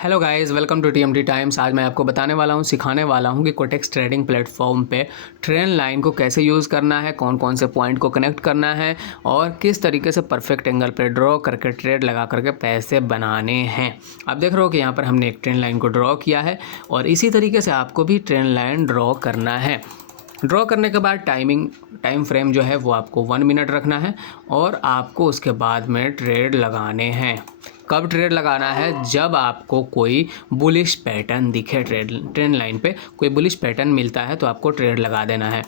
Hello guys, welcome to TMT Times. आज मैं आपको सिखाने वाला हूँ कि कोटेक्स ट्रेडिंग प्लेटफॉर्म पे ट्रेन लाइन को कैसे यूज़ करना है, कौन कौन से पॉइंट को कनेक्ट करना है और किस तरीके से परफेक्ट एंगल पे ड्रॉ करके ट्रेड लगा करके पैसे बनाने हैं। आप देख रहे हो कि यहाँ पर हमने एक ट्रेन लाइन को ड्रॉ किया है और इसी तरीके से आपको भी ट्रेन लाइन ड्रॉ करना है। ड्रॉ करने के बाद टाइम फ्रेम जो है वो आपको 1 मिनट रखना है और आपको उसके बाद में ट्रेड लगाने हैं। कब ट्रेड लगाना है? जब आपको कोई बुलिश पैटर्न दिखे, ट्रेंड लाइन पे कोई बुलिश पैटर्न मिलता है तो आपको ट्रेड लगा देना है।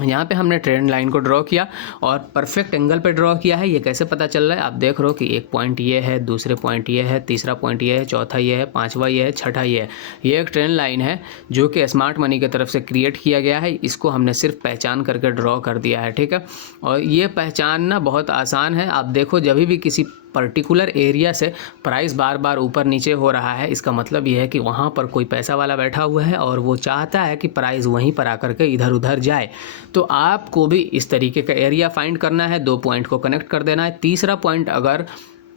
यहाँ पे हमने ट्रेंड लाइन को ड्रॉ किया और परफेक्ट एंगल पे ड्रॉ किया है। ये कैसे पता चल रहा है? आप देख रहे हो कि एक पॉइंट ये है, दूसरे पॉइंट ये है, तीसरा पॉइंट ये है, चौथा ये है, पांचवा ये है, छठा ये है। ये एक ट्रेंड लाइन है जो कि स्मार्ट मनी की तरफ से क्रिएट किया गया है। इसको हमने सिर्फ पहचान करके ड्रॉ कर दिया है, ठीक है। और ये पहचानना बहुत आसान है। आप देखो, जब भी किसी पर्टिकुलर एरिया से प्राइस बार बार ऊपर नीचे हो रहा है, इसका मतलब ये है कि वहाँ पर कोई पैसा वाला बैठा हुआ है और वो चाहता है कि प्राइस वहीं पर आकर के इधर उधर जाए। तो आपको भी इस तरीके का एरिया फाइंड करना है, 2 पॉइंट को कनेक्ट कर देना है। तीसरा पॉइंट अगर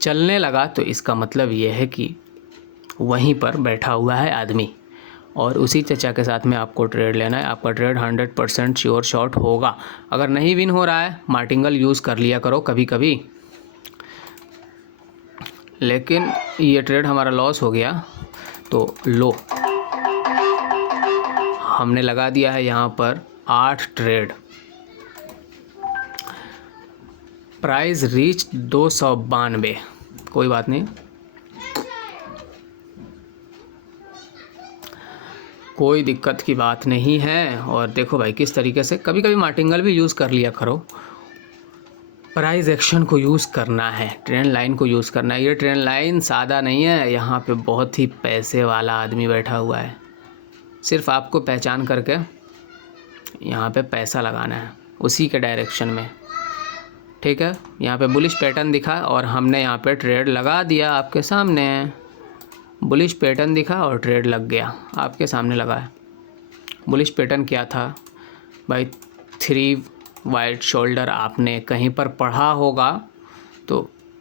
चलने लगा तो इसका मतलब ये है कि वहीं पर बैठा हुआ है आदमी और उसी चचा के साथ में आपको ट्रेड लेना है। आपका ट्रेड 100% श्योर शॉट होगा। अगर नहीं विन हो रहा है, मार्टिंगल यूज़ कर लिया करो कभी कभी। लेकिन ये ट्रेड हमारा लॉस हो गया तो लो, हमने लगा दिया है यहाँ पर 8 ट्रेड। Price reach 292। कोई बात नहीं, कोई दिक्कत की बात नहीं है। और देखो भाई, किस तरीके से कभी कभी मार्टिंगल भी यूज़ कर लिया करो। प्राइस एक्शन को यूज़ करना है, ट्रेंड लाइन को यूज़ करना है। ये ट्रेंड लाइन सादा नहीं है, यहाँ पे बहुत ही पैसे वाला आदमी बैठा हुआ है। सिर्फ आपको पहचान करके यहाँ पे पैसा लगाना है उसी के डायरेक्शन में, ठीक है। यहाँ पे बुलिश पैटर्न दिखा और हमने यहाँ पे ट्रेड लगा दिया। आपके सामने बुलिश पैटर्न दिखा और ट्रेड लग गया, आपके सामने लगा है। बुलिश पैटर्न क्या था भाई? 3 वाइट शोल्डर। आपने कहीं पर पढ़ा होगा तो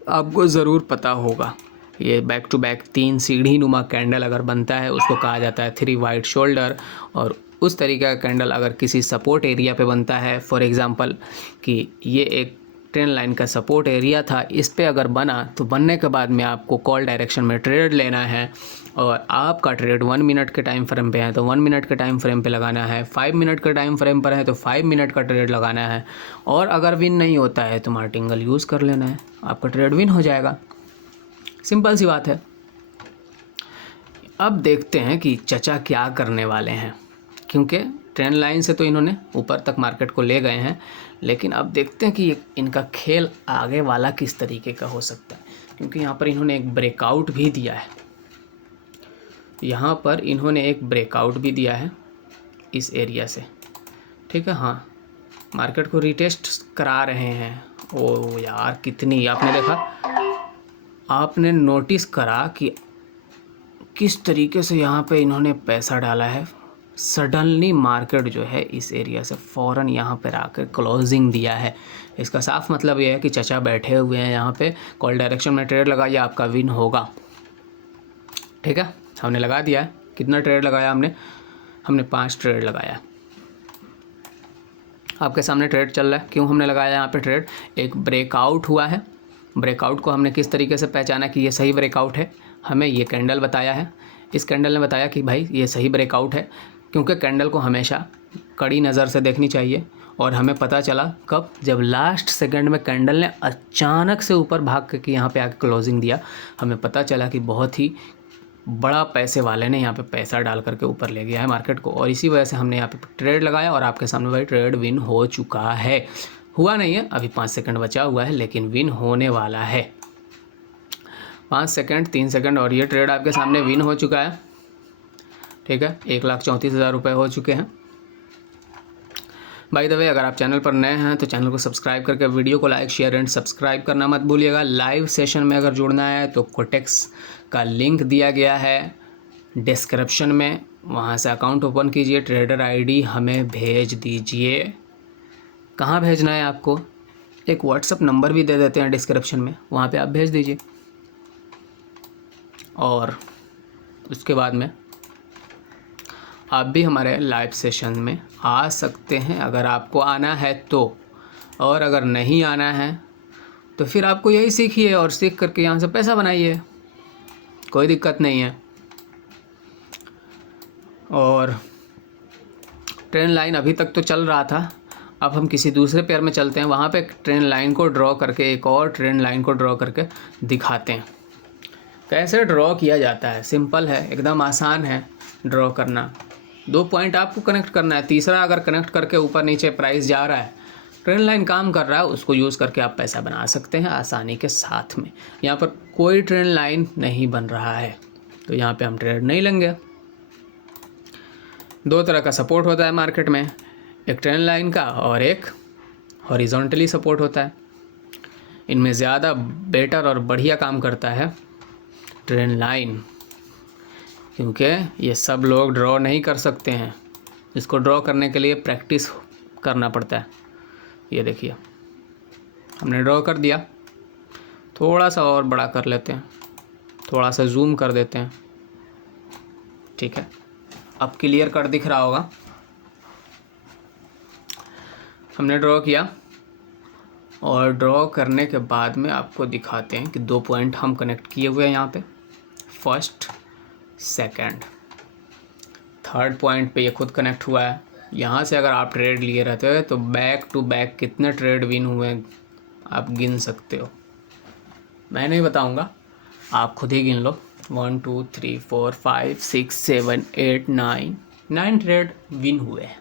आपको ज़रूर पता होगा। ये बैक टू बैक 3 सीढ़ी नुमा कैंडल अगर बनता है उसको कहा जाता है 3 वाइट शोल्डर। और उस तरीके का कैंडल अगर किसी सपोर्ट एरिया पे बनता है, फॉर एग्ज़ाम्पल कि ये एक ट्रेंड लाइन का सपोर्ट एरिया था, इस पे अगर बना तो बनने के बाद में आपको कॉल डायरेक्शन में ट्रेड लेना है। और आपका ट्रेड 1 मिनट के टाइम फ्रेम पे है तो 1 मिनट के टाइम फ्रेम पे लगाना है। 5 मिनट के टाइम फ्रेम पर है तो 5 मिनट का ट्रेड लगाना है। और अगर विन नहीं होता है तो मार्टिंगल यूज़ कर लेना है, आपका ट्रेड विन हो जाएगा। सिंपल सी बात है। अब देखते हैं कि चचा क्या करने वाले हैं, क्योंकि ट्रेंड लाइन से तो इन्होंने ऊपर तक मार्केट को ले गए हैं। लेकिन अब देखते हैं कि इनका खेल आगे वाला किस तरीके का हो सकता है, क्योंकि यहाँ पर इन्होंने एक ब्रेकआउट भी दिया है। यहाँ पर इन्होंने एक ब्रेकआउट भी दिया है इस एरिया से, ठीक है। हाँ, मार्केट को रिटेस्ट करा रहे हैं। ओ यार, कितनी आपने देखा, आपने नोटिस करा कि किस तरीके से यहाँ पे इन्होंने पैसा डाला है। सडनली मार्केट जो है इस एरिया से फ़ौरन यहाँ पर आकर क्लोजिंग दिया है। इसका साफ मतलब ये है कि चचा बैठे हुए हैं यहाँ पे, कॉल डायरेक्शन में ट्रेड लगाइए, आपका विन होगा, ठीक है। हमने लगा दिया है। कितना ट्रेड लगाया हमने 5 ट्रेड लगाया। आपके सामने ट्रेड चल रहा है। क्यों हमने लगाया यहाँ पे ट्रेड? एक ब्रेकआउट हुआ है। ब्रेकआउट को हमने किस तरीके से पहचाना कि ये सही ब्रेकआउट है? हमें ये कैंडल बताया है। इस कैंडल ने बताया कि भाई ये सही ब्रेकआउट है, क्योंकि कैंडल को हमेशा कड़ी नज़र से देखनी चाहिए। और हमें पता चला कब? जब लास्ट सेकंड में कैंडल ने अचानक से ऊपर भाग के यहाँ पे आके क्लोजिंग दिया। हमें पता चला कि बहुत ही बड़ा पैसे वाले ने यहाँ पे पैसा डाल करके ऊपर ले गया है मार्केट को, और इसी वजह से हमने यहाँ पे ट्रेड लगाया और आपके सामने भाई ट्रेड विन हो चुका है। हुआ नहीं है, अभी 5 सेकंड बचा हुआ है, लेकिन विन होने वाला है। 5 सेकंड, 3 सेकंड और ये ट्रेड आपके सामने विन हो चुका है, ठीक है। 1,34,000 रुपये हो चुके हैं। बाय द वे, अगर आप चैनल पर नए हैं तो चैनल को सब्सक्राइब करके वीडियो को लाइक, शेयर एंड सब्सक्राइब करना मत भूलिएगा। लाइव सेशन में अगर जुड़ना है तो कोटेक्स का लिंक दिया गया है डिस्क्रिप्शन में, वहाँ से अकाउंट ओपन कीजिए, ट्रेडर आईडी हमें भेज दीजिए। कहाँ भेजना है आपको? एक व्हाट्सअप नंबर भी दे देते हैं डिस्क्रिप्शन में, वहाँ पे आप भेज दीजिए। और उसके बाद में आप भी हमारे लाइव सेशन में आ सकते हैं अगर आपको आना है तो, और अगर नहीं आना है तो फिर आपको यही सीखिए और सीख करके यहाँ से पैसा बनाइए, कोई दिक्कत नहीं है। और ट्रेन लाइन अभी तक तो चल रहा था, अब हम किसी दूसरे पेयर में चलते हैं, वहाँ पे ट्रेन लाइन को ड्रॉ करके, एक और ट्रेन लाइन को ड्रॉ करके दिखाते हैं कैसे ड्रॉ किया जाता है। सिंपल है, एकदम आसान है ड्रॉ करना। 2 पॉइंट आपको कनेक्ट करना है, तीसरा अगर कनेक्ट करके ऊपर नीचे प्राइस जा रहा है, ट्रेन लाइन काम कर रहा है, उसको यूज़ करके आप पैसा बना सकते हैं आसानी के साथ में। यहाँ पर कोई ट्रेन लाइन नहीं बन रहा है तो यहाँ पे हम ट्रेड नहीं लेंगे। 2 तरह का सपोर्ट होता है मार्केट में, एक ट्रेन लाइन का और एक हॉरिजॉन्टली सपोर्ट होता है। इनमें ज़्यादा बेटर और बढ़िया काम करता है ट्रेन लाइन, क्योंकि ये सब लोग ड्रॉ नहीं कर सकते हैं। इसको ड्रॉ करने के लिए प्रैक्टिस करना पड़ता है। ये देखिए हमने ड्रॉ कर दिया, थोड़ा सा और बड़ा कर लेते हैं, थोड़ा सा जूम कर देते हैं, ठीक है, अब क्लियर कट दिख रहा होगा। हमने ड्रॉ किया और ड्रॉ करने के बाद में आपको दिखाते हैं कि 2 पॉइंट हम कनेक्ट किए हुए हैं यहाँ पे, फर्स्ट सेकंड, थर्ड पॉइंट पे ये खुद कनेक्ट हुआ है। यहाँ से अगर आप ट्रेड लिए रहते हो तो बैक टू बैक कितने ट्रेड विन हुए आप गिन सकते हो। मैं नहीं बताऊँगा, आप खुद ही गिन लो। 1 2 3 4 5 6 7 8 9 ट्रेड विन हुए हैं,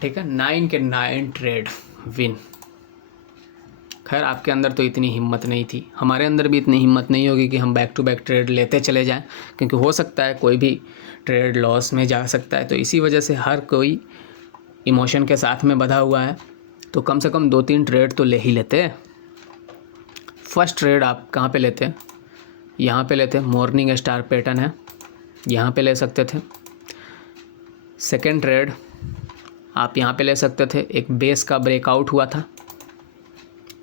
ठीक है, 9 के 9 ट्रेड विन। खैर आपके अंदर तो इतनी हिम्मत नहीं थी, हमारे अंदर भी इतनी हिम्मत नहीं होगी कि हम बैक टू बैक ट्रेड लेते चले जाएं, क्योंकि हो सकता है कोई भी ट्रेड लॉस में जा सकता है। तो इसी वजह से हर कोई इमोशन के साथ में बंधा हुआ है, तो कम से कम 2-3 ट्रेड तो ले ही लेते हैं। फर्स्ट ट्रेड आप कहाँ पे लेते हैं, यहाँ पे लेते हैं, मॉर्निंग स्टार पैटर्न है, यहाँ पे ले सकते थे। सेकेंड ट्रेड आप यहाँ पे ले सकते थे, एक बेस का ब्रेकआउट हुआ था,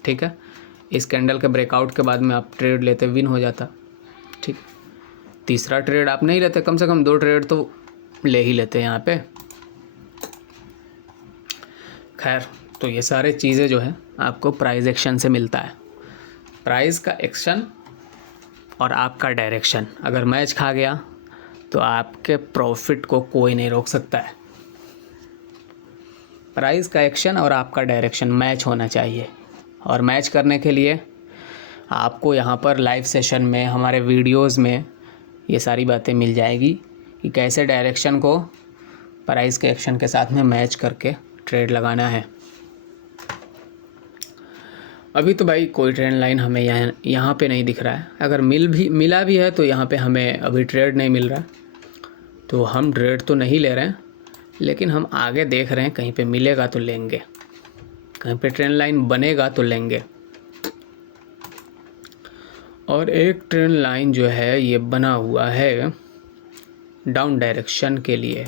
ठीक है, इस कैंडल के ब्रेकआउट के बाद में आप ट्रेड लेते, विन हो जाता, ठीक। तीसरा ट्रेड आप नहीं लेते, कम से कम 2 ट्रेड तो ले ही लेते हैं यहाँ पे। खैर तो ये सारे चीज़ें जो है आपको प्राइस एक्शन से मिलता है। प्राइस का एक्शन और आपका डायरेक्शन अगर मैच खा गया तो आपके प्रॉफिट को कोई नहीं रोक सकता है। प्राइस का एक्शन और आपका डायरेक्शन मैच होना चाहिए, और मैच करने के लिए आपको यहाँ पर लाइव सेशन में, हमारे वीडियोस में ये सारी बातें मिल जाएगी कि कैसे डायरेक्शन को प्राइस के एक्शन के साथ में मैच करके ट्रेड लगाना है। अभी तो भाई कोई ट्रेंड लाइन हमें यहाँ पे नहीं दिख रहा है, अगर मिला भी है तो यहाँ पे हमें अभी ट्रेड नहीं मिल रहा, तो हम ट्रेड तो नहीं ले रहे हैं, लेकिन हम आगे देख रहे हैं कहीं पे मिलेगा तो लेंगे, कहीं पे ट्रेंड लाइन बनेगा तो लेंगे। और एक ट्रेंड लाइन जो है ये बना हुआ है डाउन डायरेक्शन के लिए,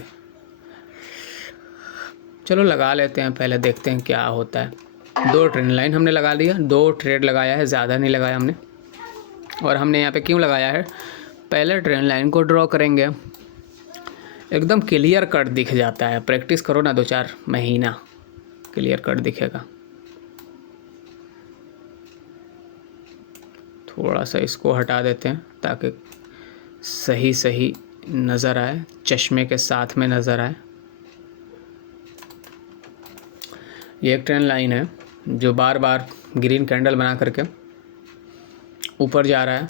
चलो लगा लेते हैं, पहले देखते हैं क्या होता है। 2 ट्रेंड लाइन हमने लगा दिया, 2 ट्रेड लगाया है, ज़्यादा नहीं लगाया हमने। और हमने यहाँ पे क्यों लगाया है, पहले ट्रेंड लाइन को ड्रॉ करेंगे, एकदम क्लियर कट दिख जाता है। प्रैक्टिस करो ना 2-4 महीना, क्लियर कट दिखेगा। थोड़ा सा इसको हटा देते हैं ताकि सही सही नज़र आए, चश्मे के साथ में नज़र आए। ये एक ट्रेंड लाइन है जो बार बार ग्रीन कैंडल बना करके ऊपर जा रहा है,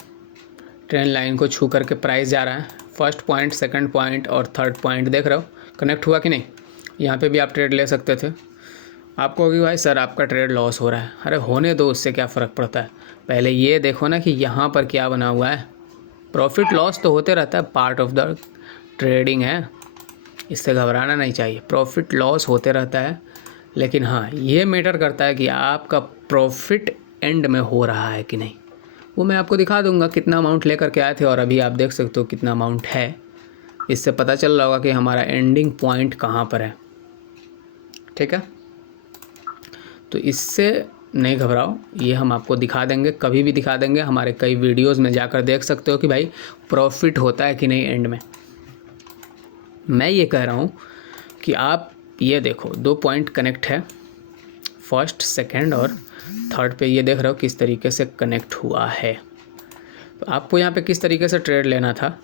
ट्रेंड लाइन को छू करके प्राइस जा रहा है। फर्स्ट पॉइंट, सेकंड पॉइंट और थर्ड पॉइंट देख रहे हो कनेक्ट हुआ कि नहीं। यहाँ पे भी आप ट्रेड ले सकते थे। आपको होगी भाई सर आपका ट्रेड लॉस हो रहा है, अरे होने दो, उससे क्या फ़र्क पड़ता है। पहले ये देखो ना कि यहाँ पर क्या बना हुआ है। प्रॉफिट लॉस तो होते रहता है, पार्ट ऑफ द ट्रेडिंग है, इससे घबराना नहीं चाहिए। प्रॉफिट लॉस होते रहता है, लेकिन हाँ ये मैटर करता है कि आपका प्रॉफिट एंड में हो रहा है कि नहीं। वो मैं आपको दिखा दूंगा कितना अमाउंट लेकर के आए थे, और अभी आप देख सकते हो कितना अमाउंट है। इससे पता चल रहा होगा कि हमारा एंडिंग पॉइंट कहाँ पर है, ठीक है। तो इससे नहीं घबराओ, ये हम आपको दिखा देंगे, कभी भी दिखा देंगे। हमारे कई वीडियोस में जाकर देख सकते हो कि भाई प्रॉफिट होता है कि नहीं एंड में। मैं ये कह रहा हूँ कि आप ये देखो 2 पॉइंट कनेक्ट है, फर्स्ट सेकंड और थर्ड पे, ये देख रहे हो किस तरीके से कनेक्ट हुआ है। तो आपको यहाँ पे किस तरीके से ट्रेड लेना था,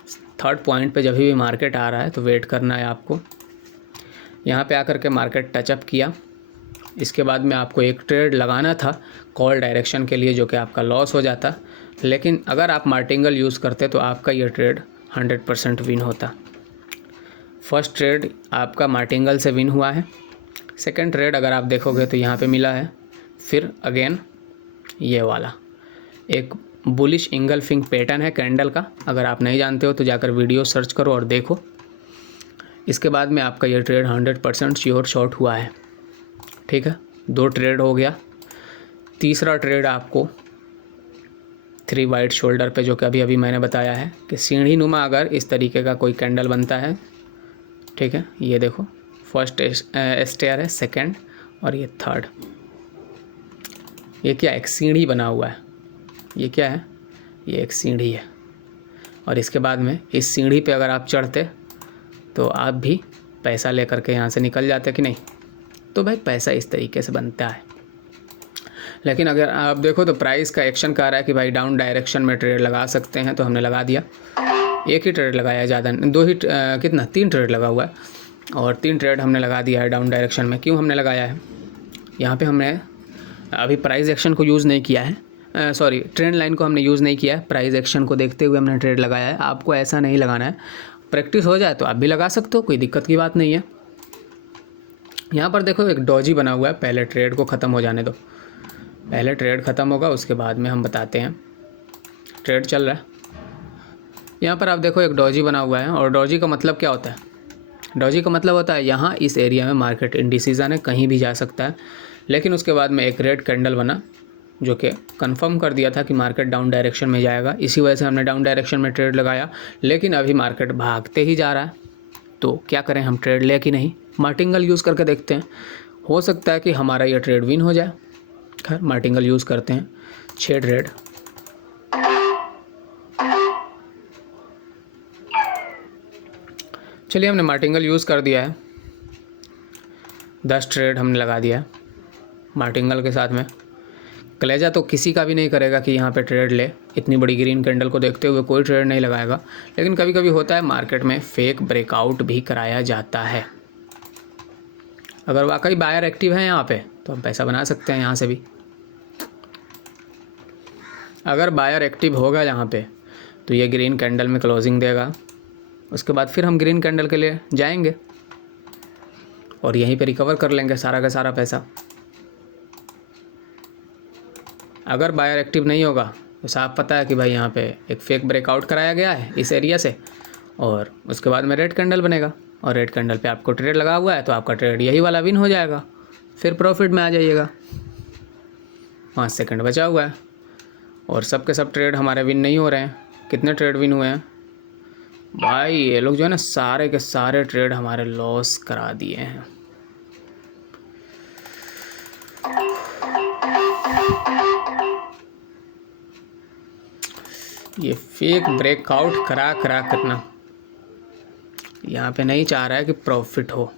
थर्ड पॉइंट पे जब भी मार्केट आ रहा है तो वेट करना है आपको। यहाँ पे आकर के मार्केट टचअप किया, इसके बाद में आपको एक ट्रेड लगाना था कॉल डायरेक्शन के लिए, जो कि आपका लॉस हो जाता। लेकिन अगर आप मार्टिंगल यूज़ करते तो आपका ये ट्रेड 100% विन होता। फर्स्ट ट्रेड आपका मार्टिंगल से विन हुआ है, सेकंड ट्रेड अगर आप देखोगे तो यहाँ पे मिला है, फिर अगेन ये वाला एक बुलिश इंगल्फिंग पैटर्न है कैंडल का। अगर आप नहीं जानते हो तो जाकर वीडियो सर्च करो और देखो। इसके बाद में आपका ये ट्रेड 100% श्योर शॉर्ट हुआ है। ठीक है, 2 ट्रेड हो गया। तीसरा ट्रेड आपको 3 वाइट शोल्डर पे, जो कि अभी अभी मैंने बताया है कि सीढ़ी नुमा अगर इस तरीके का कोई कैंडल बनता है, ठीक है, ये देखो फर्स्ट स्टेयर है, सेकंड और ये थर्ड। ये क्या, एक सीढ़ी बना हुआ है, ये क्या है, ये एक सीढ़ी है। और इसके बाद में इस सीढ़ी पे अगर आप चढ़ते तो आप भी पैसा लेकर के यहाँ से निकल जाते कि नहीं। तो भाई पैसा इस तरीके से बनता है। लेकिन अगर आप देखो तो प्राइस का एक्शन कह रहा है कि भाई डाउन डायरेक्शन में ट्रेड लगा सकते हैं, तो हमने लगा दिया। एक ही ट्रेड लगाया, ज़्यादा 2 ही कितना 3 ट्रेड लगा हुआ है, और 3 ट्रेड हमने लगा दिया है डाउन डायरेक्शन में। क्यों हमने लगाया है, यहाँ पे हमने अभी प्राइस एक्शन को यूज़ नहीं किया है, सॉरी ट्रेंड लाइन को हमने यूज़ नहीं किया है, प्राइस एक्शन को देखते हुए हमने ट्रेड लगाया है। आपको ऐसा नहीं लगाना है, प्रैक्टिस हो जाए तो आप भी लगा सकते हो, कोई दिक्कत की बात नहीं है। यहाँ पर देखो एक डॉजी बना हुआ है, पहले ट्रेड को ख़त्म हो जाने दो, पहले ट्रेड ख़त्म होगा उसके बाद में हम बताते हैं। ट्रेड चल रहा है, यहाँ पर आप देखो एक डॉजी बना हुआ है। और डॉजी का मतलब क्या होता है, डॉजी का मतलब होता है यहाँ इस एरिया में मार्केट इंडिसीजन है, कहीं भी जा सकता है। लेकिन उसके बाद में एक रेड कैंडल बना, जो कि कंफर्म कर दिया था कि मार्केट डाउन डायरेक्शन में जाएगा। इसी वजह से हमने डाउन डायरेक्शन में ट्रेड लगाया। लेकिन अभी मार्केट भागते ही जा रहा है, तो क्या करें, हम ट्रेड ले कि नहीं, मार्टिंगल यूज़ करके देखते हैं। हो सकता है कि हमारा ये ट्रेड विन हो जाए। खैर मार्टिंगल यूज़ करते हैं, 6 ट्रेड। चलिए हमने मार्टिंगल यूज़ कर दिया है, 10 ट्रेड हमने लगा दिया है मार्टिंगल के साथ में। कलेजा तो किसी का भी नहीं करेगा कि यहाँ पे ट्रेड ले, इतनी बड़ी ग्रीन कैंडल को देखते हुए कोई ट्रेड नहीं लगाएगा। लेकिन कभी कभी होता है मार्केट में फेक ब्रेकआउट भी कराया जाता है। अगर वाकई बायर एक्टिव है यहाँ पे तो हम पैसा बना सकते हैं यहाँ से भी। अगर बायर एक्टिव होगा यहाँ पे तो ये ग्रीन कैंडल में क्लोजिंग देगा, उसके बाद फिर हम ग्रीन कैंडल के लिए जाएंगे और यहीं पे रिकवर कर लेंगे सारा का सारा पैसा। अगर बायर एक्टिव नहीं होगा तो साफ पता है कि भाई यहाँ पे एक फेक ब्रेकआउट कराया गया है इस एरिया से, और उसके बाद में रेड कैंडल बनेगा, और रेड कैंडल पे आपको ट्रेड लगा हुआ है तो आपका ट्रेड यही वाला विन हो जाएगा, फिर प्रॉफिट में आ जाइएगा। 5 सेकंड बचा हुआ है और सब के सब ट्रेड हमारे विन नहीं हो रहे हैं। कितने ट्रेड विन हुए हैं भाई, ये लोग जो है ना सारे के सारे ट्रेड हमारे लॉस करा दिए हैं। ये फेक ब्रेकआउट करा करना यहाँ पे नहीं चाह रहा है कि प्रॉफिट हो।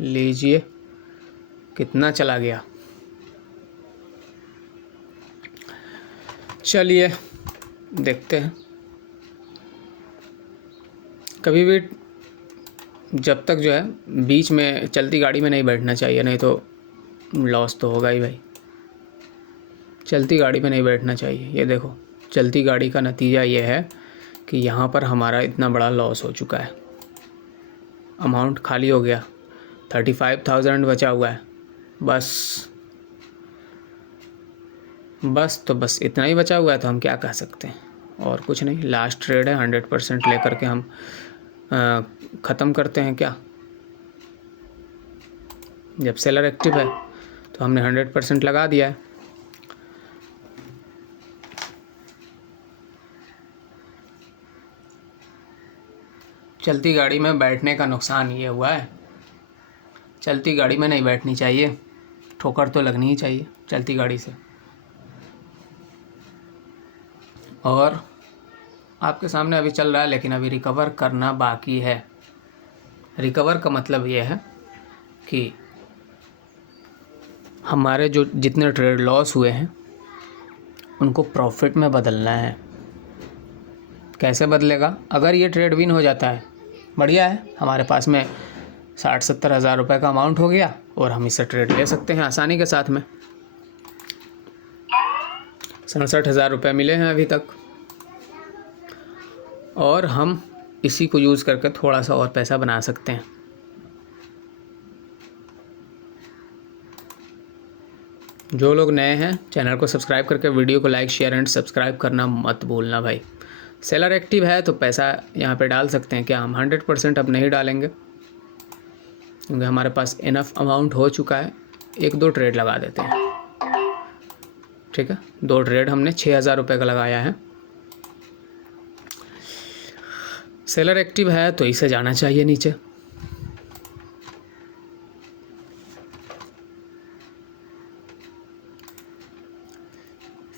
लीजिए कितना चला गया। चलिए देखते हैं। कभी भी जब तक जो है बीच में चलती गाड़ी में नहीं बैठना चाहिए, नहीं तो लॉस तो होगा ही भाई। चलती गाड़ी में नहीं बैठना चाहिए। ये देखो चलती गाड़ी का नतीजा ये है कि यहाँ पर हमारा इतना बड़ा लॉस हो चुका है, अमाउंट खाली हो गया, 35,000 बचा हुआ है। बस तो बस इतना ही बचा हुआ है, तो हम क्या कह सकते हैं, और कुछ नहीं। लास्ट ट्रेड है, 100% लेकर के हम ख़त्म करते हैं क्या। जब सेलर एक्टिव है तो हमने 100% लगा दिया है। चलती गाड़ी में बैठने का नुकसान ये हुआ है, चलती गाड़ी में नहीं बैठनी चाहिए, ठोकर तो लगनी ही चाहिए चलती गाड़ी से। और आपके सामने अभी चल रहा है, लेकिन अभी रिकवर करना बाकी है। रिकवर का मतलब ये है कि हमारे जो जितने ट्रेड लॉस हुए हैं उनको प्रॉफिट में बदलना है। कैसे बदलेगा? अगर ये ट्रेड विन हो जाता है, बढ़िया है, हमारे पास में 60-70 हज़ार रुपये का अमाउंट हो गया और हम इससे ट्रेड ले सकते हैं आसानी के साथ में। 67 हज़ार रुपये मिले हैं अभी तक, और हम इसी को यूज़ करके थोड़ा सा और पैसा बना सकते हैं। जो लोग नए हैं चैनल को सब्सक्राइब करके वीडियो को लाइक शेयर एंड सब्सक्राइब करना मत भूलना भाई। सेलर एक्टिव है तो पैसा यहाँ पे डाल सकते हैं क्या? हम 100% अब नहीं डालेंगे क्योंकि हमारे पास इनफ अमाउंट हो चुका है। 1-2 ट्रेड लगा देते हैं, ठीक है। 2 ट्रेड हमने 6,000 रुपये का लगाया है। सेलर एक्टिव है तो इसे जाना चाहिए नीचे।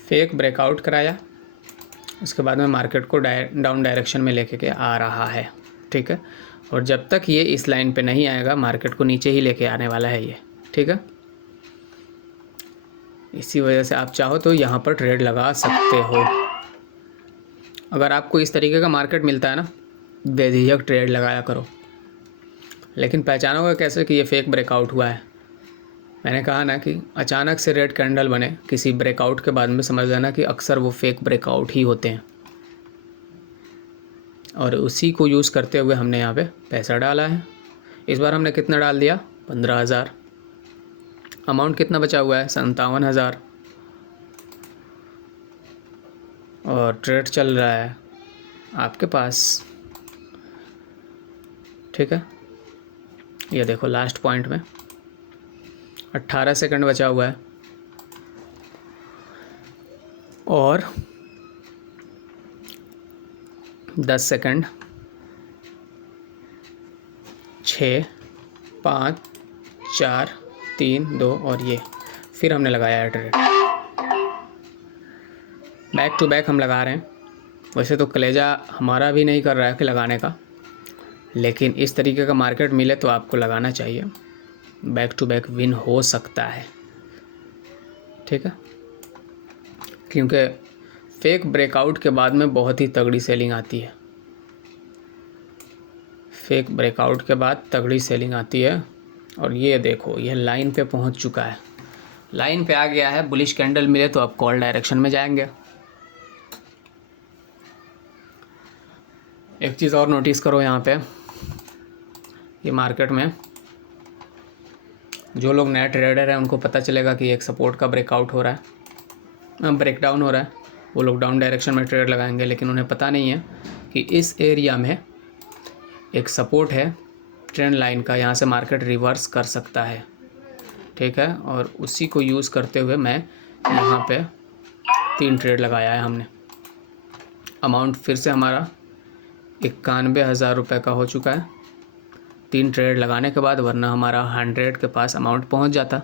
फेक ब्रेकआउट कराया, उसके बाद में मार्केट को डाउन डायरेक्शन में लेके के आ रहा है, ठीक है। और जब तक ये इस लाइन पे नहीं आएगा मार्केट को नीचे ही लेके आने वाला है ये, ठीक है। इसी वजह से आप चाहो तो यहाँ पर ट्रेड लगा सकते हो। अगर आपको इस तरीके का मार्केट मिलता है ना, बेझिझक ट्रेड लगाया करो। लेकिन पहचानोगे कैसे कि ये फेक ब्रेकआउट हुआ है? मैंने कहा ना कि अचानक से रेड कैंडल बने किसी ब्रेकआउट के बाद में, समझ लेना कि अक्सर वो फेक ब्रेकआउट ही होते हैं। और उसी को यूज़ करते हुए हमने यहाँ पे पैसा डाला है। इस बार हमने कितना डाल दिया? 15,000। अमाउंट कितना बचा हुआ है? 57,000। और ट्रेड चल रहा है आपके पास, ठीक है। ये देखो लास्ट पॉइंट में 18 सेकंड बचा हुआ है और 10 सेकंड, 6, 5, 4, 3, 2 और ये फिर हमने लगाया है ट्रेड। बैक टू बैक हम लगा रहे हैं। वैसे तो कलेजा हमारा भी नहीं कर रहा है कि लगाने का, लेकिन इस तरीके का मार्केट मिले तो आपको लगाना चाहिए। बैक टू बैक विन हो सकता है, ठीक है। क्योंकि फेक ब्रेकआउट के बाद में बहुत ही तगड़ी सेलिंग आती है। फेक ब्रेकआउट के बाद तगड़ी सेलिंग आती है। और ये देखो ये लाइन पे पहुंच चुका है, लाइन पे आ गया है। बुलिश कैंडल मिले तो आप कॉल डायरेक्शन में जाएंगे। एक चीज़ और नोटिस करो यहाँ पे, ये मार्केट में जो लोग नए ट्रेडर हैं उनको पता चलेगा कि एक सपोर्ट का ब्रेकआउट हो रहा है, ब्रेकडाउन हो रहा है, वो लोग डाउन डायरेक्शन में ट्रेड लगाएंगे। लेकिन उन्हें पता नहीं है कि इस एरिया में एक सपोर्ट है ट्रेंड लाइन का, यहाँ से मार्केट रिवर्स कर सकता है, ठीक है। और उसी को यूज़ करते हुए मैं यहाँ पे 3 ट्रेड लगाया है हमने। अमाउंट फिर से हमारा 91,000 रुपये का हो चुका है 3 ट्रेड लगाने के बाद, वरना हमारा 100 के पास अमाउंट पहुंच जाता।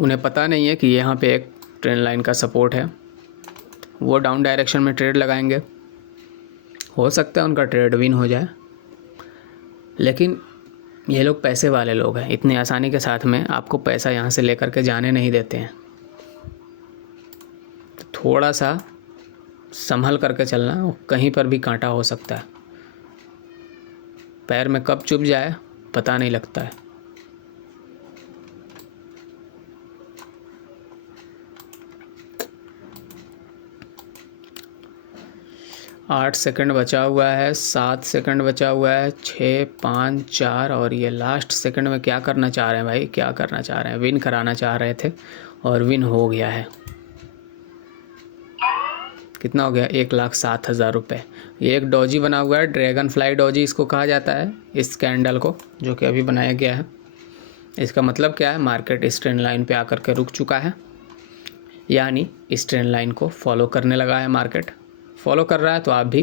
उन्हें पता नहीं है कि यहाँ पे एक ट्रेंड लाइन का सपोर्ट है, वो डाउन डायरेक्शन में ट्रेड लगाएंगे। हो सकता है उनका ट्रेड विन हो जाए, लेकिन ये लोग पैसे वाले लोग हैं, इतनी आसानी के साथ में आपको पैसा यहाँ से लेकर के जाने नहीं देते हैं। तो थोड़ा सा संभल करके चलना, कहीं पर भी कांटा हो सकता है। पैर में कब चुभ जाए पता नहीं लगता है। आठ सेकंड बचा हुआ है, 7 सेकंड बचा हुआ है, 6, 5, 4 और ये लास्ट सेकंड में क्या करना चाह रहे हैं भाई? क्या करना चाह रहे हैं? विन कराना चाह रहे थे और विन हो गया है। कितना हो गया? 1,07,000 रुपये। ये एक डॉजी बना हुआ है, ड्रैगन फ्लाई डॉजी इसको कहा जाता है, इस कैंडल को, जो कि अभी बनाया गया है। इसका मतलब क्या है? मार्केट इस ट्रेंड लाइन पे आकर के रुक चुका है, यानी इस ट्रेंड लाइन को फॉलो करने लगा है। मार्केट फॉलो कर रहा है तो आप भी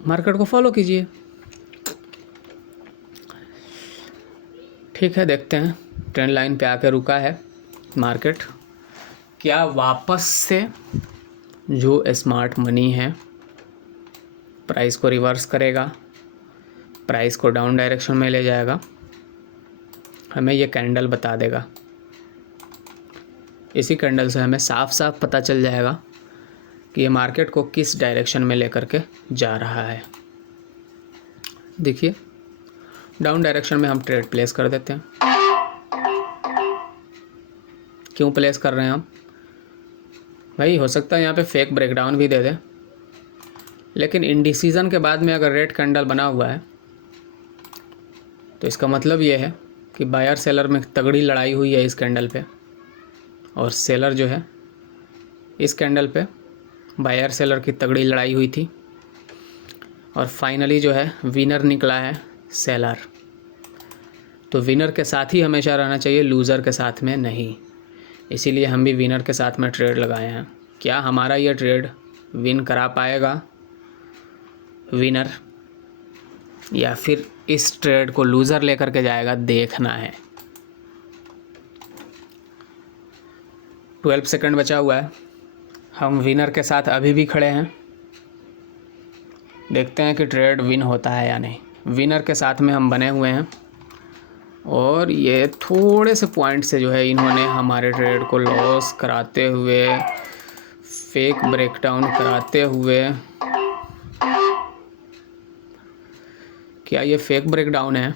मार्केट को फॉलो कीजिए। ठीक है, देखते हैं ट्रेंड लाइन पे आके रुका है मार्केट, क्या वापस से जो स्मार्ट मनी है प्राइस को रिवर्स करेगा, प्राइस को डाउन डायरेक्शन में ले जाएगा, हमें ये कैंडल बता देगा। इसी कैंडल से हमें साफ साफ पता चल जाएगा कि ये मार्केट को किस डायरेक्शन में लेकर के जा रहा है। देखिए डाउन डायरेक्शन में हम ट्रेड प्लेस कर देते हैं। क्यों प्लेस कर रहे हैं हम भाई? हो सकता है यहाँ पे फेक ब्रेकडाउन भी दे दे, लेकिन इंडिसीजन के बाद में अगर रेड कैंडल बना हुआ है तो इसका मतलब ये है कि बायर सेलर में तगड़ी लड़ाई हुई है इस कैंडल पे, और सेलर जो है इस कैंडल पे बायर सेलर की तगड़ी लड़ाई हुई थी, और फाइनली जो है विनर निकला है सेलर। तो विनर के साथ ही हमेशा रहना चाहिए, लूज़र के साथ में नहीं। इसीलिए हम भी विनर के साथ में ट्रेड लगाए हैं। क्या हमारा ये ट्रेड विन करा पाएगा विनर, या फिर इस ट्रेड को लूज़र लेकर के जाएगा, देखना है। 12 सेकंड बचा हुआ है, हम विनर के साथ अभी भी खड़े हैं। देखते हैं कि ट्रेड विन होता है या नहीं। विनर के साथ में हम बने हुए हैं, और ये थोड़े से पॉइंट से जो है इन्होंने हमारे ट्रेड को लॉस कराते हुए, फेक ब्रेकडाउन कराते हुए, क्या ये फेक ब्रेकडाउन है?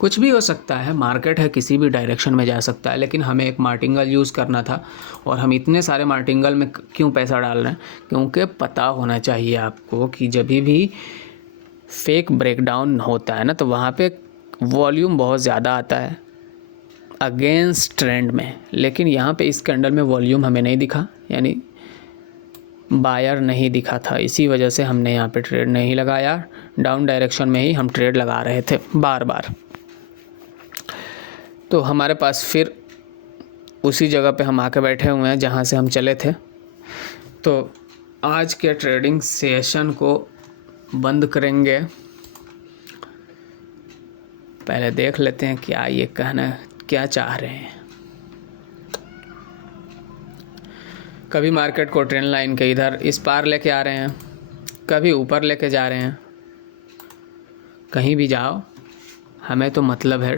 कुछ भी हो सकता है, मार्केट है, किसी भी डायरेक्शन में जा सकता है, लेकिन हमें एक मार्टिंगल यूज़ करना था। और हम इतने सारे मार्टिंगल में क्यों पैसा डाल रहे हैं? क्योंकि पता होना चाहिए आपको कि जब भी फेक ब्रेकडाउन होता है ना, तो वहाँ पे वॉल्यूम बहुत ज़्यादा आता है अगेंस्ट ट्रेंड में, लेकिन यहाँ पे इस कैंडल में वॉल्यूम हमें नहीं दिखा, यानी बायर नहीं दिखा था। इसी वजह से हमने यहाँ पे ट्रेड नहीं लगाया, डाउन डायरेक्शन में ही हम ट्रेड लगा रहे थे बार बार। तो हमारे पास फिर उसी जगह पे हम आके बैठे हुए हैं जहाँ से हम चले थे। तो आज के ट्रेडिंग सेशन को बंद करेंगे। पहले देख लेते हैं क्या ये कहना क्या चाह रहे हैं। कभी मार्केट को ट्रेंड लाइन के इधर इस पार लेके आ रहे हैं, कभी ऊपर लेके जा रहे हैं। कहीं भी जाओ, हमें तो मतलब है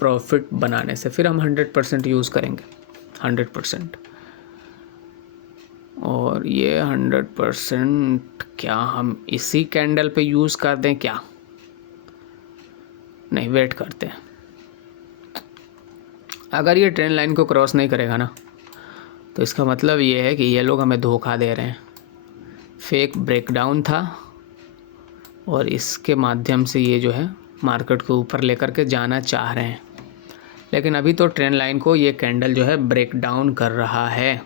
प्रॉफिट बनाने से। फिर हम 100% यूज़ करेंगे, 100%। और ये 100% क्या हम इसी कैंडल पे यूज़ कर दें क्या? नहीं, वेट करते हैं। अगर ये ट्रेंड लाइन को क्रॉस नहीं करेगा ना, तो इसका मतलब ये है कि ये लोग हमें धोखा दे रहे हैं। फेक ब्रेकडाउन था, और इसके माध्यम से ये जो है मार्केट को ऊपर लेकर के जाना चाह रहे हैं। लेकिन अभी तो ट्रेंड लाइन को ये कैंडल जो है ब्रेक डाउन कर रहा है।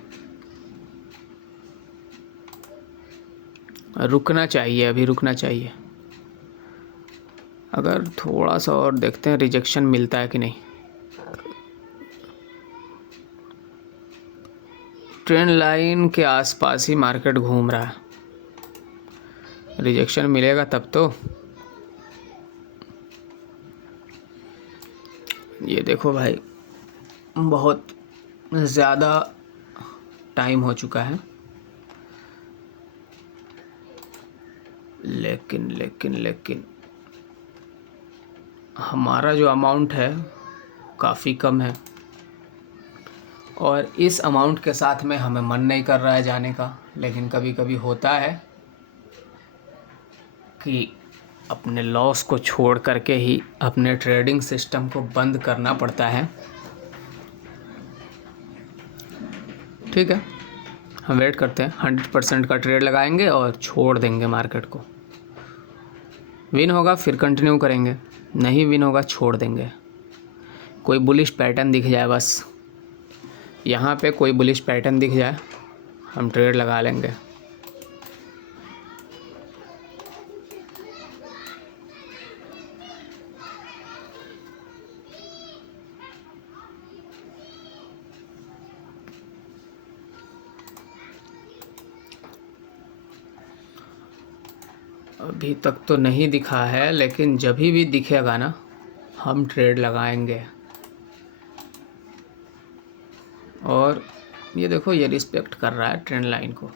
रुकना चाहिए, अभी रुकना चाहिए। अगर थोड़ा सा और देखते हैं रिजेक्शन मिलता है कि नहीं। ट्रेंड लाइन के आसपास ही मार्केट घूम रहा है, रिजेक्शन मिलेगा तब तो। ये देखो भाई, बहुत ज़्यादा टाइम हो चुका है, लेकिन हमारा जो अमाउंट है काफ़ी कम है, और इस अमाउंट के साथ में हमें मन नहीं कर रहा है जाने का। लेकिन कभी कभी होता है कि अपने लॉस को छोड़ करके ही अपने ट्रेडिंग सिस्टम को बंद करना पड़ता है। ठीक है, हम वेट करते हैं। 100% का ट्रेड लगाएंगे और छोड़ देंगे मार्केट को। विन होगा फिर कंटिन्यू करेंगे, नहीं विन होगा छोड़ देंगे। कोई बुलिश पैटर्न दिख जाए, बस यहाँ पे कोई बुलिश पैटर्न दिख जाए, हम ट्रेड लगा लेंगे। अभी तक तो नहीं दिखा है, लेकिन जब भी दिखेगा ना हम ट्रेड लगाएंगे। और ये देखो, ये रिस्पेक्ट कर रहा है ट्रेंड लाइन को।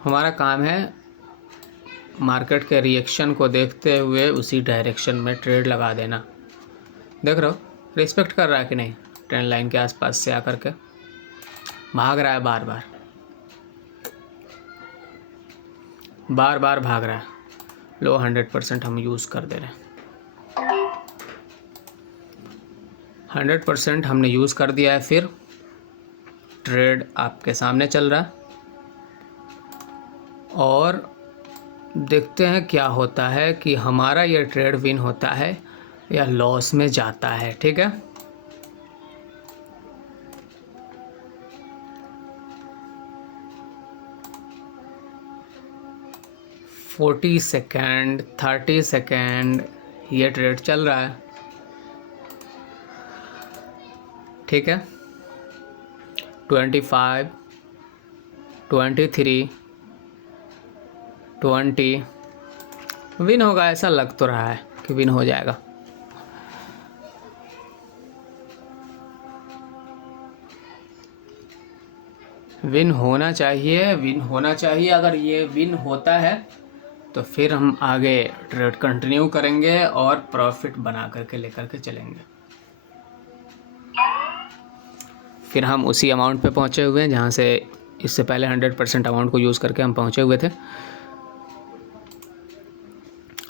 हमारा काम है मार्केट के रिएक्शन को देखते हुए उसी डायरेक्शन में ट्रेड लगा देना। देख रहे हो रिस्पेक्ट कर रहा है कि नहीं, ट्रेंड लाइन के आसपास से आकर के भाग रहा है, बार बार भाग रहा है। लो 100% हम यूज़ कर दे रहे हैं। 100% हमने यूज़ कर दिया है। फिर ट्रेड आपके सामने चल रहा है और देखते हैं क्या होता है कि हमारा ये ट्रेड विन होता है या लॉस में जाता है। ठीक है, फोर्टी सेकेंड 30 सेकेंड ये ट्रेड चल रहा है। ठीक है, 25, 23, 20 विन होगा, ऐसा लग तो रहा है कि विन हो जाएगा। विन होना चाहिए, विन होना चाहिए। अगर ये विन होता है तो फिर हम आगे ट्रेड कंटिन्यू करेंगे और प्रॉफिट बना करके लेकर के चलेंगे। फिर हम उसी अमाउंट पे पहुंचे हुए हैं जहां से इससे पहले 100% अमाउंट को यूज़ करके हम पहुंचे हुए थे।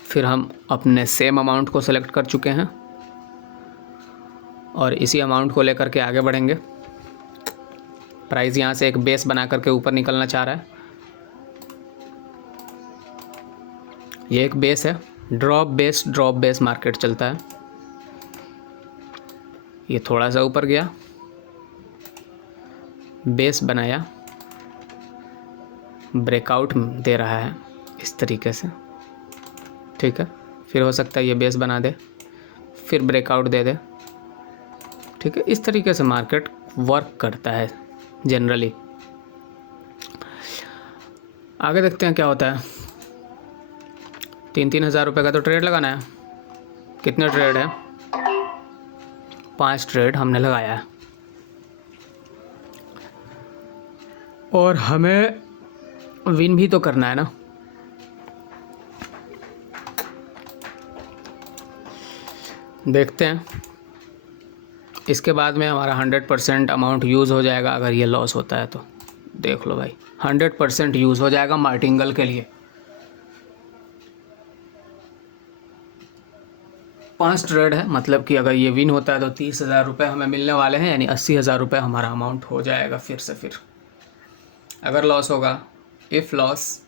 फिर हम अपने सेम अमाउंट को सेलेक्ट कर चुके हैं और इसी अमाउंट को लेकर के आगे बढ़ेंगे। प्राइस यहाँ से एक बेस बना करके ऊपर निकलना चाह रहा है। ये एक बेस है, ड्रॉप बेस मार्केट चलता है। ये थोड़ा सा ऊपर गया, बेस बनाया, ब्रेकआउट दे रहा है इस तरीके से। ठीक है, फिर हो सकता है ये बेस बना दे, फिर ब्रेकआउट दे दे। ठीक है, इस तरीके से मार्केट वर्क करता है जनरली। आगे देखते हैं क्या होता है। 3-3 हज़ार रुपये का तो ट्रेड लगाना है। कितने ट्रेड है? 5 ट्रेड हमने लगाया है और हमें विन भी तो करना है ना। देखते हैं, इसके बाद में हमारा 100% अमाउंट यूज़ हो जाएगा। अगर ये लॉस होता है तो देख लो भाई, 100% यूज़ हो जाएगा मार्टिंगल के लिए। 5 ट्रेड है, मतलब कि अगर ये विन होता है तो 30 हज़ार रुपये हमें मिलने वाले हैं, यानी 80 हज़ार रुपये हमारा अमाउंट हो जाएगा फिर से। फिर अगर लॉस होगा, इफ़ लॉस,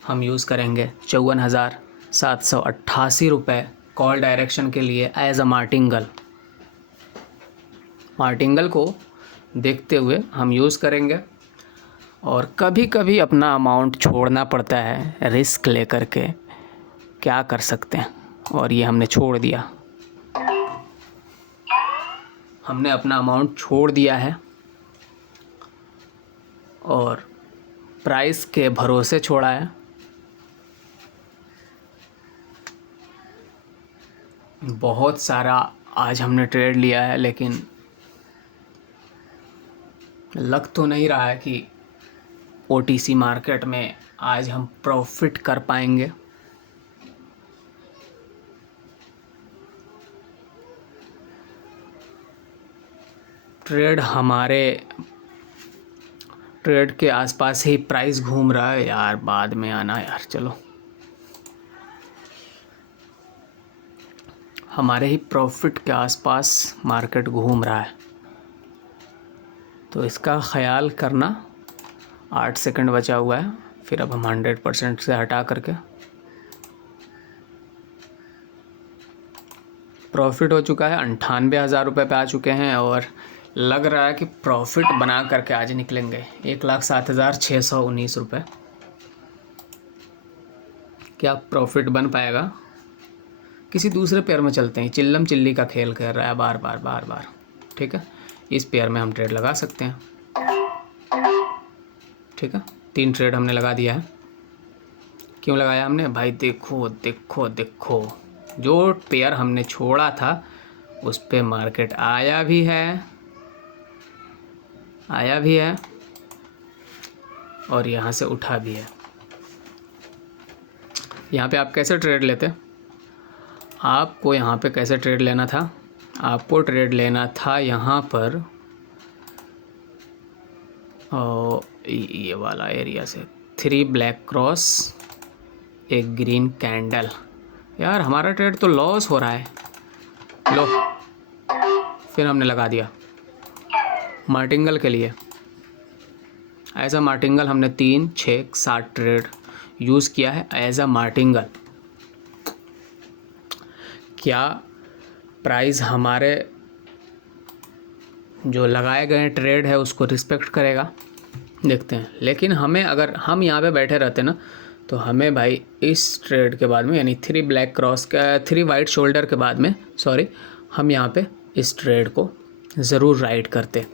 हम यूज़ करेंगे 54,788 रुपये कॉल डायरेक्शन के लिए एज अ मार्टिंगल। मार्टिंगल को देखते हुए हम यूज़ करेंगे और कभी कभी अपना अमाउंट छोड़ना पड़ता है रिस्क लेकर के, क्या कर सकते हैं। और ये हमने छोड़ दिया, हमने अपना अमाउंट छोड़ दिया है और प्राइस के भरोसे छोड़ा है। बहुत सारा आज हमने ट्रेड लिया है, लेकिन लग तो नहीं रहा है कि OTC मार्केट में आज हम प्रॉफिट कर पाएंगे। ट्रेड हमारे ट्रेड के आसपास ही प्राइस घूम रहा है यार, बाद में आना यार। चलो, हमारे ही प्रॉफिट के आसपास मार्केट घूम रहा है, तो इसका ख्याल करना। 8 सेकंड बचा हुआ है। फिर अब हम 100% से हटा करके प्रॉफिट हो चुका है, 98 हज़ार रुपये पे आ चुके हैं और लग रहा है कि प्रॉफिट बना करके आज निकलेंगे। 1,07,619 रुपये। क्या प्रॉफिट बन पाएगा? किसी दूसरे पेयर में चलते हैं। चिल्लम चिल्ली का खेल कर रहा है बार बार। ठीक है, इस पेयर में हम ट्रेड लगा सकते हैं। ठीक है, 3 ट्रेड हमने लगा दिया है। क्यों लगाया हमने भाई? देखो देखो देखो, जो पेयर हमने छोड़ा था उस पे मार्केट आया भी है और यहाँ से उठा भी है। यहाँ पे आप कैसे ट्रेड लेते? आपको यहाँ पे कैसे ट्रेड लेना था? आपको ट्रेड लेना था यहाँ पर और ये वाला एरिया से 3 ब्लैक क्रॉस, एक ग्रीन कैंडल। यार हमारा ट्रेड तो लॉस हो रहा है। लो, फिर हमने लगा दिया मार्टिंगल के लिए। ऐसा मार्टिंगल हमने 3, 6, 7 ट्रेड यूज़ किया है एज अ मार्टिंगल। क्या प्राइस हमारे जो लगाए गए ट्रेड है उसको रिस्पेक्ट करेगा? देखते हैं। लेकिन हमें, अगर हम यहाँ पे बैठे रहते ना, तो हमें भाई इस ट्रेड के बाद में, यानी 3 ब्लैक क्रॉस का 3 वाइट शोल्डर के बाद में, सॉरी, हम यहाँ पे इस ट्रेड को ज़रूर राइट करते।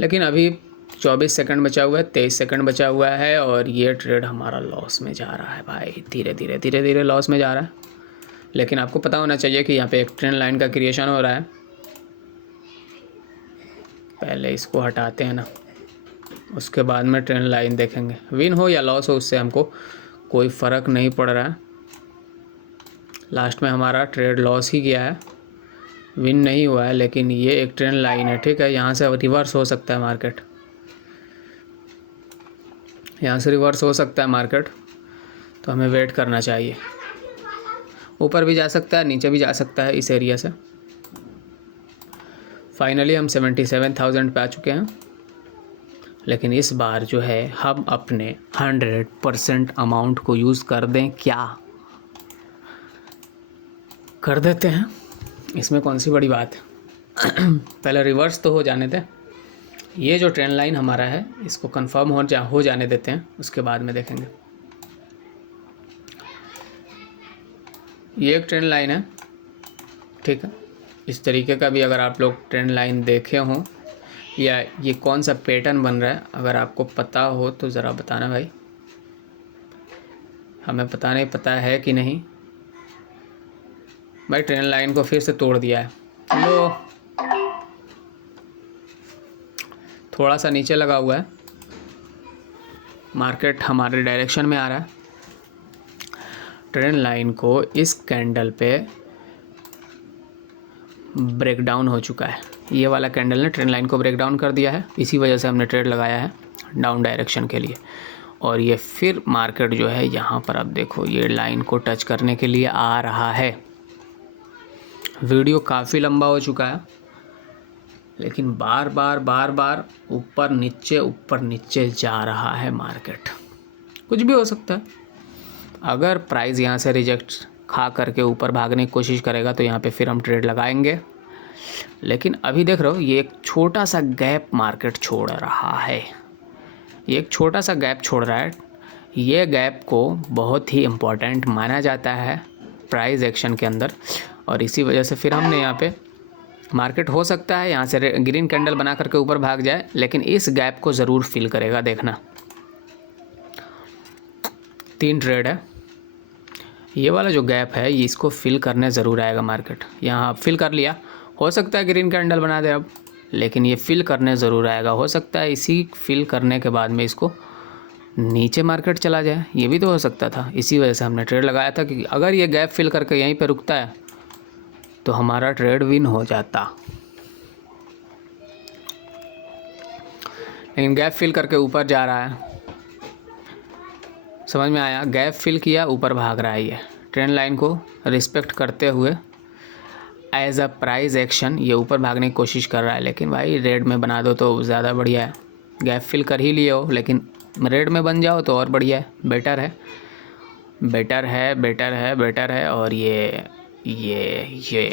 लेकिन अभी 24 सेकंड बचा हुआ है, 23 सेकंड बचा हुआ है और ये ट्रेड हमारा लॉस में जा रहा है भाई। धीरे धीरे लॉस में जा रहा है। लेकिन आपको पता होना चाहिए कि यहाँ पे एक ट्रेंड लाइन का क्रिएशन हो रहा है। पहले इसको हटाते हैं ना, उसके बाद में ट्रेंड लाइन देखेंगे। विन हो या लॉस हो, उससे हमको कोई फ़र्क नहीं पड़ रहा है। लास्ट में हमारा ट्रेड लॉस ही गया है, विन नहीं हुआ है। लेकिन ये एक ट्रेंड लाइन है, ठीक है। यहाँ से रिवर्स हो सकता है मार्केट, यहाँ से रिवर्स हो सकता है मार्केट, तो हमें वेट करना चाहिए। ऊपर भी जा सकता है, नीचे भी जा सकता है इस एरिया से। फाइनली हम 77,000 पे आ चुके हैं। लेकिन इस बार जो है हम अपने 100% अमाउंट को यूज़ कर दें क्या? कर देते हैं, इसमें कौन सी बड़ी बात है। पहले रिवर्स तो हो जाने दें। ये जो ट्रेंड लाइन हमारा है इसको कंफर्म हो जाने देते हैं, उसके बाद में देखेंगे। ये एक ट्रेंड लाइन है, ठीक है। इस तरीके का भी अगर आप लोग ट्रेंड लाइन देखे हों, या ये कौन सा पैटर्न बन रहा है, अगर आपको पता हो तो ज़रा बताना भाई। हमें पता है कि नहीं भाई। ट्रेंड लाइन को फिर से तोड़ दिया है। लो, थोड़ा सा नीचे लगा हुआ है, मार्केट हमारे डायरेक्शन में आ रहा है। ट्रेंड लाइन को इस कैंडल पे ब्रेक डाउन हो चुका है। ये वाला कैंडल ने ट्रेंड लाइन को ब्रेक डाउन कर दिया है, इसी वजह से हमने ट्रेड लगाया है डाउन डायरेक्शन के लिए। और ये फिर मार्केट जो है यहाँ पर, अब देखो, ये लाइन को टच करने के लिए आ रहा है। वीडियो काफ़ी लंबा हो चुका है, लेकिन बार बार ऊपर नीचे जा रहा है मार्केट। कुछ भी हो सकता है। अगर प्राइस यहाँ से रिजेक्ट खा करके ऊपर भागने की कोशिश करेगा तो यहाँ पे फिर हम ट्रेड लगाएंगे। लेकिन अभी देख रहे हो, ये एक छोटा सा गैप मार्केट छोड़ रहा है। ये एक छोटा सा गैप छोड़ रहा है। ये गैप को बहुत ही इम्पोर्टेंट माना जाता है प्राइस एक्शन के अंदर, और इसी वजह से फिर हमने यहाँ पे, मार्केट हो सकता है यहाँ से ग्रीन कैंडल बना करके ऊपर भाग जाए, लेकिन इस गैप को ज़रूर फिल करेगा। देखना, 3 ट्रेड है। ये वाला जो गैप है इसको फिल करने ज़रूर आएगा मार्केट। यहाँ फिल कर लिया, हो सकता है ग्रीन कैंडल बना दे अब, लेकिन ये फिल करने ज़रूर आएगा। हो सकता है इसी फिल करने के बाद में इसको नीचे मार्केट चला जाए, ये भी तो हो सकता था। इसी वजह से हमने ट्रेड लगाया था कि अगर ये गैप फिल करके यहीं पे रुकता है तो हमारा ट्रेड विन हो जाता। लेकिन गैप फिल करके ऊपर जा रहा है, समझ में आया? गैप फिल किया, ऊपर भाग रहा है। ये ट्रेंड लाइन को रिस्पेक्ट करते हुए एज अ प्राइस एक्शन ये ऊपर भागने की कोशिश कर रहा है। लेकिन भाई रेड में बना दो तो ज़्यादा बढ़िया है। गैप फिल कर ही लिए हो, लेकिन रेड में बन जाओ तो और बढ़िया है, बेटर है। और ये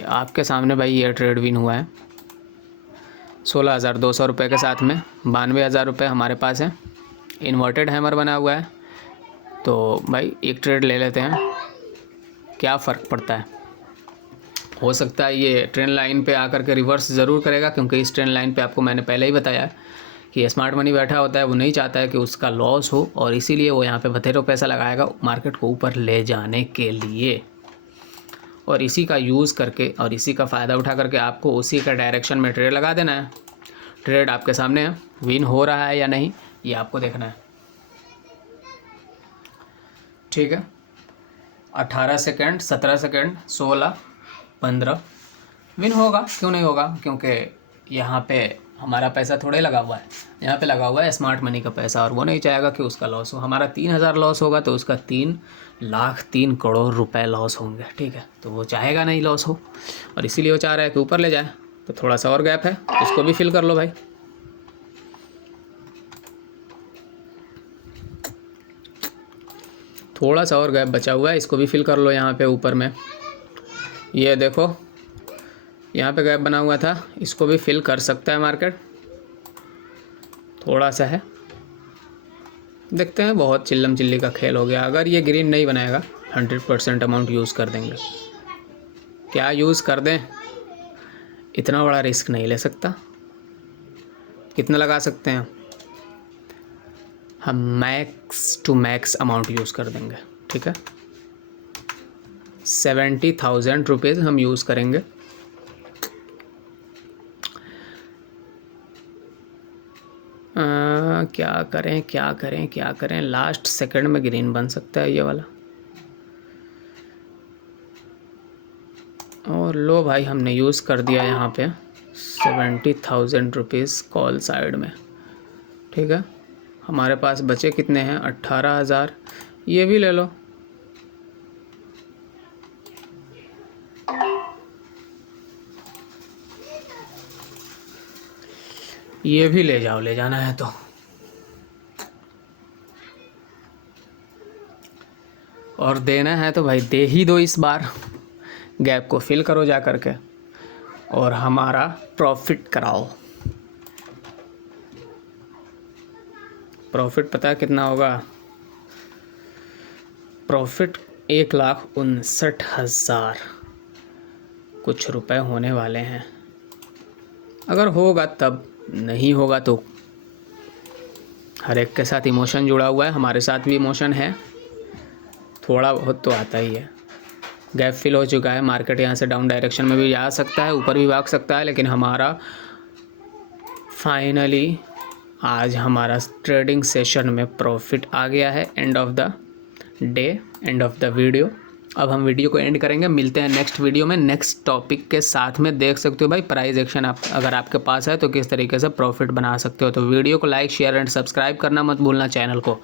आपके सामने भाई ये ट्रेड विन हुआ है 16,200 रुपये के साथ में। 92,000 रुपये हमारे पास है। इन्वर्टेड हैमर बना हुआ है, तो भाई एक ट्रेड ले लेते हैं, क्या फ़र्क पड़ता है। हो सकता है ये ट्रेंड लाइन पे आकर के रिवर्स ज़रूर करेगा, क्योंकि इस ट्रेंड लाइन पे आपको मैंने पहले ही बताया है कि स्मार्ट मनी बैठा होता है वो नहीं चाहता है कि उसका लॉस हो, और इसीलिए वो यहाँ पे बथेरों पैसा लगाएगा मार्केट को ऊपर ले जाने के लिए। और इसी का यूज़ करके और इसी का फ़ायदा उठा करके आपको उसी का डायरेक्शन में ट्रेड लगा देना है। ट्रेड आपके सामने है, विन हो रहा है या नहीं ये आपको देखना है। ठीक है, 18 सेकेंड, 17 सेकेंड, 16, 15 विन होगा, क्यों नहीं होगा, क्योंकि यहाँ पे हमारा पैसा थोड़े लगा हुआ है, यहाँ पे लगा हुआ है स्मार्ट मनी का पैसा, और वो नहीं चाहेगा कि उसका लॉस हो। हमारा 3000 लॉस होगा तो उसका 3,03 करोड़ रुपए लॉस होंगे। ठीक है, तो वो चाहेगा नहीं लॉस हो, और इसीलिए वो चाह रहा है कि ऊपर ले जाए। तो थोड़ा सा और गैप है, उसको भी फिल कर लो भाई। थोड़ा सा और गैप बचा हुआ है, इसको भी फिल कर लो यहाँ पे ऊपर में। ये देखो यहाँ पे गैप बना हुआ था, इसको भी फिल कर सकता है मार्केट। थोड़ा सा है, देखते हैं। बहुत चिल्लम चिल्ली का खेल हो गया। अगर ये ग्रीन नहीं बनाएगा 100% अमाउंट यूज़ कर देंगे। क्या यूज़ कर दें, इतना बड़ा रिस्क नहीं ले सकता। कितना लगा सकते हैं हम, max to max amount use कर देंगे। ठीक है, 70,000 रुपीज़ हम यूज़ करेंगे। क्या करें क्या करें क्या करें, लास्ट सेकंड में ग्रीन बन सकता है ये वाला। और लो भाई, हमने यूज़ कर दिया यहाँ पे 70,000 रुपीज़ कॉल साइड में। ठीक है, हमारे पास बचे कितने हैं, 18,000। ये भी ले लो, ये भी ले जाओ, ले जाना है तो। और देना है तो भाई दे ही दो इस बार। गैप को फिल करो जा करके और हमारा प्रॉफिट कराओ। प्रॉफिट पता है कितना होगा, प्रॉफिट 1,59,000 कुछ रुपए होने वाले हैं। अगर होगा तब, नहीं होगा तो। हर एक के साथ इमोशन जुड़ा हुआ है, हमारे साथ भी इमोशन है, थोड़ा बहुत तो आता ही है। गैप फिल हो चुका है, मार्केट यहाँ से डाउन डायरेक्शन में भी जा सकता है, ऊपर भी भाग सकता है, लेकिन हमारा फाइनली आज हमारा ट्रेडिंग सेशन में प्रॉफिट आ गया है। End of the day, end of the video. अब हम वीडियो को एंड करेंगे, मिलते हैं नेक्स्ट वीडियो में नेक्स्ट टॉपिक के साथ में। देख सकते हो भाई प्राइस एक्शन आप अगर आपके पास है तो किस तरीके से प्रॉफिट बना सकते हो। तो वीडियो को लाइक, शेयर एंड सब्सक्राइब करना मत भूलना चैनल को।